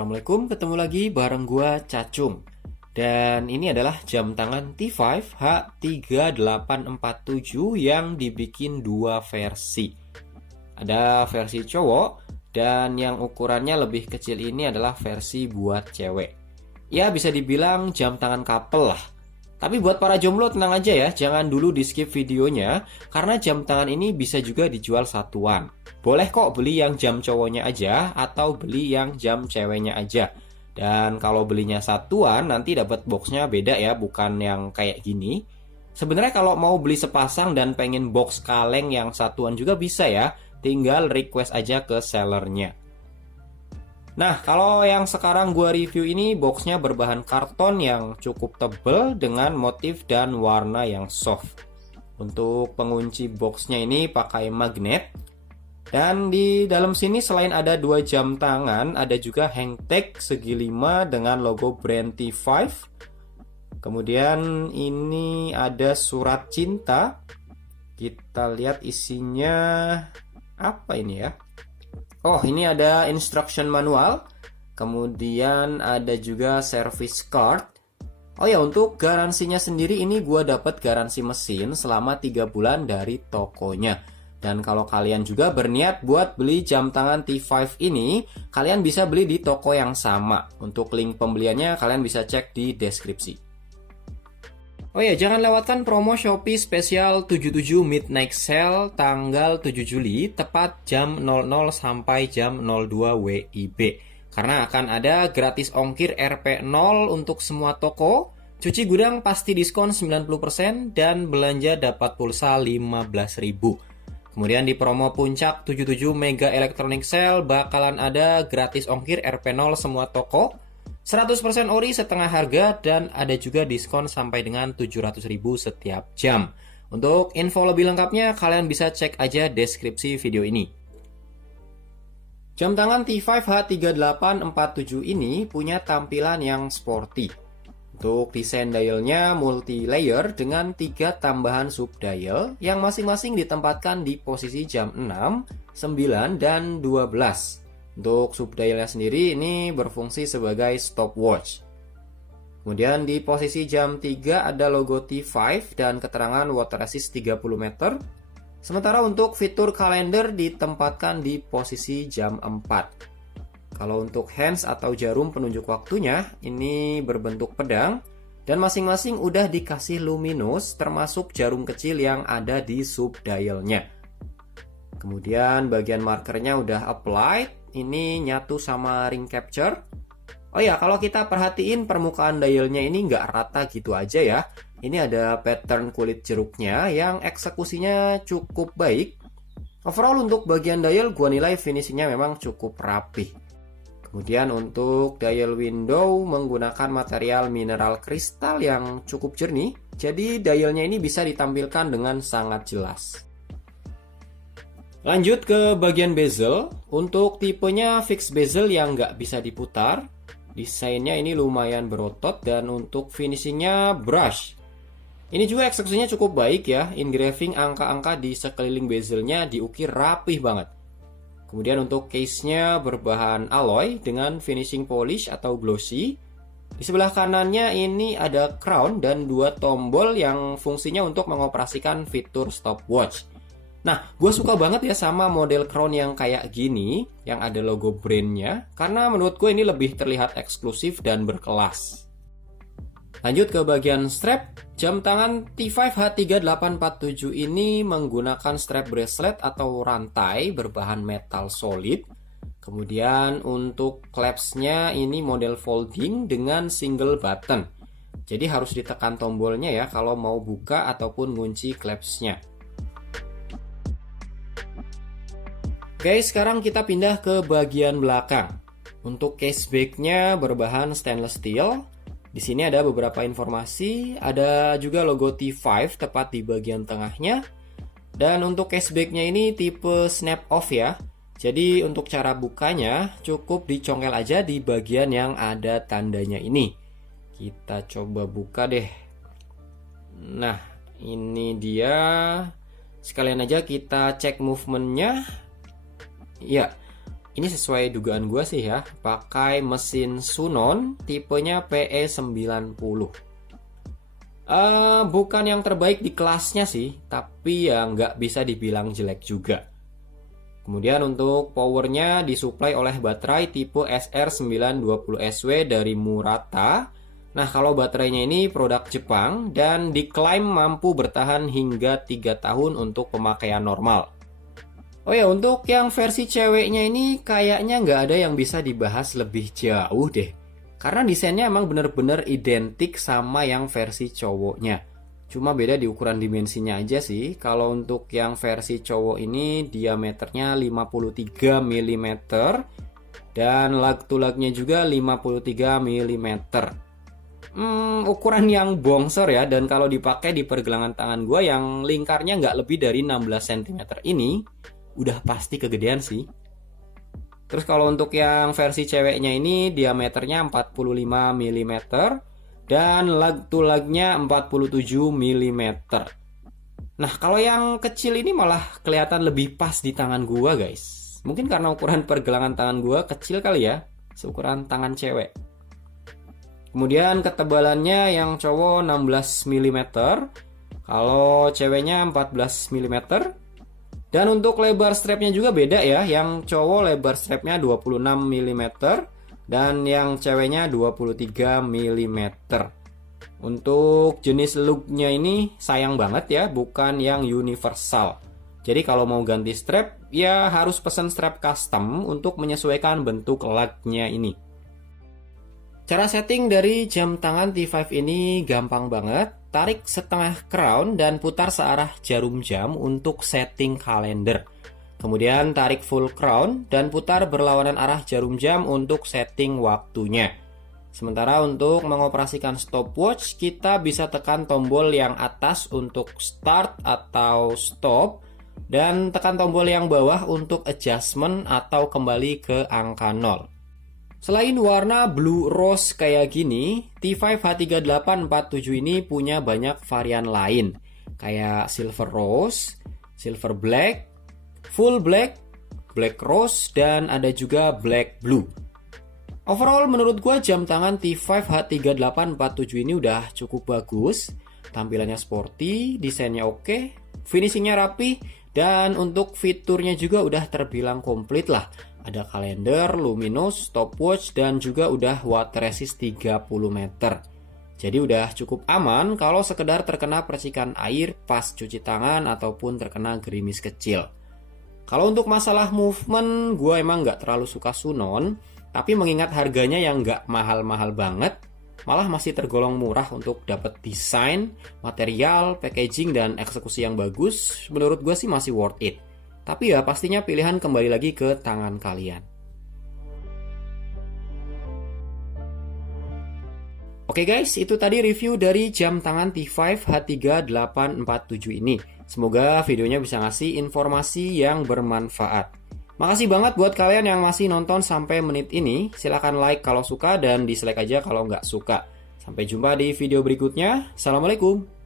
Assalamualaikum, ketemu lagi bareng gua Cacung. Dan ini adalah jam tangan T5 H3847 yang dibikin dua versi. Ada versi cowok dan yang ukurannya lebih kecil ini adalah versi buat cewek. Ya bisa dibilang jam tangan couple lah. Tapi buat para jomblo tenang aja ya, jangan dulu di skip videonya karena jam tangan ini bisa juga dijual satuan. Boleh kok beli yang jam cowoknya aja atau beli yang jam ceweknya aja. Dan kalau belinya satuan nanti dapat boxnya beda ya, bukan yang kayak gini. Sebenarnya kalau mau beli sepasang dan pengen box kaleng yang satuan juga bisa ya, tinggal request aja ke sellernya. Nah, kalau yang sekarang gua review ini boxnya berbahan karton yang cukup tebal dengan motif dan warna yang soft. Untuk pengunci boxnya ini pakai magnet. Dan di dalam sini selain ada dua jam tangan, ada juga hang tag segi 5 dengan logo brand T5. Kemudian ini ada surat cinta. Kita lihat isinya apa ini ya? Oh, ini ada instruction manual. Kemudian ada juga service card. Oh ya, untuk garansinya sendiri ini gua dapat garansi mesin selama 3 bulan dari tokonya. Dan kalau kalian juga berniat buat beli jam tangan T5 ini, kalian bisa beli di toko yang sama. Untuk link pembeliannya kalian bisa cek di deskripsi. Oh ya, jangan lewatkan promo Shopee spesial 77 Midnight Sale tanggal 7 Juli tepat jam 00 sampai jam 02 WIB. Karena akan ada gratis ongkir RP0 untuk semua toko, cuci gudang pasti diskon 90% dan belanja dapat pulsa 15.000. Kemudian di promo puncak 77 Mega Electronic Sale bakalan ada gratis ongkir RP0 semua toko, 100% ori setengah harga dan ada juga diskon sampai dengan 700.000 setiap jam. Untuk info lebih lengkapnya kalian bisa cek aja deskripsi video ini. Jam tangan T5 H3847 ini punya tampilan yang sporty. Untuk desain dialnya multi-layer dengan 3 tambahan sub-dial yang masing-masing ditempatkan di posisi jam 6, 9, dan 12. Untuk subdialnya sendiri ini berfungsi sebagai stopwatch. Kemudian di posisi jam 3 ada logo T5 dan keterangan water resist 30 meter. Sementara untuk fitur kalender ditempatkan di posisi jam 4. Kalau untuk hands atau jarum penunjuk waktunya ini berbentuk pedang dan masing-masing udah dikasih luminous termasuk jarum kecil yang ada di subdialnya. Kemudian bagian markernya udah applied. Ini nyatu sama ring capture. Oh ya, kalau kita perhatiin permukaan dialnya ini nggak rata gitu aja ya. Ini ada pattern kulit jeruknya yang eksekusinya cukup baik. Overall untuk bagian dial gua nilai finishingnya memang cukup rapih. Kemudian untuk dial window menggunakan material mineral kristal yang cukup jernih. Jadi dialnya ini bisa ditampilkan dengan sangat jelas. Lanjut ke bagian bezel. Untuk tipenya fixed bezel yang nggak bisa diputar. Desainnya ini lumayan berotot dan untuk finishingnya brush. Ini juga eksekusinya cukup baik ya. Engraving angka-angka di sekeliling bezelnya diukir rapih banget. Kemudian untuk case-nya berbahan alloy dengan finishing polish atau glossy. Di sebelah kanannya ini ada crown dan 2 tombol yang fungsinya untuk mengoperasikan fitur stopwatch. Nah, gue suka banget ya sama model crown yang kayak gini, yang ada logo brandnya, karena menurut gue ini lebih terlihat eksklusif dan berkelas. Lanjut ke bagian strap, jam tangan T5 H3847 ini menggunakan strap bracelet atau rantai berbahan metal solid. Kemudian untuk clasp-nya ini model folding dengan single button. Jadi harus ditekan tombolnya ya kalau mau buka ataupun ngunci clasp-nya. Oke, sekarang kita pindah ke bagian belakang. Untuk case back-nya berbahan stainless steel. Di sini ada beberapa informasi, ada juga logo T5 tepat di bagian tengahnya. Dan untuk case back-nya ini tipe snap off ya. Jadi untuk cara bukanya cukup dicongkel aja di bagian yang ada tandanya ini. Kita coba buka deh. Nah, ini dia. Sekalian aja kita cek movementnya. Ya, Ini sesuai dugaan gue sih ya, pakai mesin Sunon tipenya PE90. Bukan yang terbaik di kelasnya sih, tapi ya nggak bisa dibilang jelek juga. Kemudian untuk powernya disuplai oleh baterai tipe SR920SW dari Murata. Nah, kalau baterainya ini produk Jepang dan diklaim mampu bertahan hingga 3 tahun untuk pemakaian normal. Oh ya, untuk yang versi ceweknya ini kayaknya nggak ada yang bisa dibahas lebih jauh deh. Karena desainnya emang bener-bener identik sama yang versi cowoknya. Cuma beda di ukuran dimensinya aja sih. Kalau untuk yang versi cowok ini diameternya 53 mm dan lug to lugnya juga 53 mm. Ukuran yang bongsor ya, dan kalau dipakai di pergelangan tangan gue yang lingkarnya nggak lebih dari 16 cm ini udah pasti kegedean sih. Terus kalau untuk yang versi ceweknya ini diameternya 45 mm dan lug to lugnya 47 mm. Nah, kalau yang kecil ini malah kelihatan lebih pas di tangan gua, guys. Mungkin karena ukuran pergelangan tangan gua kecil kali ya, seukuran tangan cewek. Kemudian ketebalannya yang cowok 16 mm, kalau ceweknya 14 mm. Dan untuk lebar strapnya juga beda ya, yang cowok lebar strapnya 26 mm dan yang ceweknya 23 mm. Untuk jenis lugnya ini sayang banget ya, bukan yang universal. Jadi kalau mau ganti strap ya harus pesan strap custom untuk menyesuaikan bentuk lugnya ini. Cara setting dari jam tangan T5 ini gampang banget. Tarik setengah crown dan putar searah jarum jam untuk setting kalender. Kemudian tarik full crown dan putar berlawanan arah jarum jam untuk setting waktunya. Sementara untuk mengoperasikan stopwatch, kita bisa tekan tombol yang atas untuk start atau stop dan tekan tombol yang bawah untuk adjustment atau kembali ke angka 0. Selain warna blue rose kayak gini, T5 H3847 ini punya banyak varian lain, kayak silver rose, silver black, full black, black rose, dan ada juga black blue. Overall menurut gua jam tangan T5 H3847 ini udah cukup bagus, tampilannya sporty, desainnya oke, finishingnya rapi, dan untuk fiturnya juga udah terbilang komplit lah. Ada kalender, luminous, stopwatch, dan juga udah water resist 30 meter. Jadi udah cukup aman kalau sekedar terkena percikan air pas cuci tangan ataupun terkena gerimis kecil. Kalau untuk masalah movement, gue emang nggak terlalu suka Sunon, tapi mengingat harganya yang nggak mahal-mahal banget, malah masih tergolong murah untuk dapat desain, material, packaging, dan eksekusi yang bagus, menurut gue sih masih worth it. Tapi ya pastinya pilihan kembali lagi ke tangan kalian. Oke guys, itu tadi review dari jam tangan T5 H3847 ini. Semoga videonya bisa ngasih informasi yang bermanfaat. Makasih banget buat kalian yang masih nonton sampai menit ini. Silahkan like kalau suka dan dislike aja kalau nggak suka. Sampai jumpa di video berikutnya. Assalamualaikum.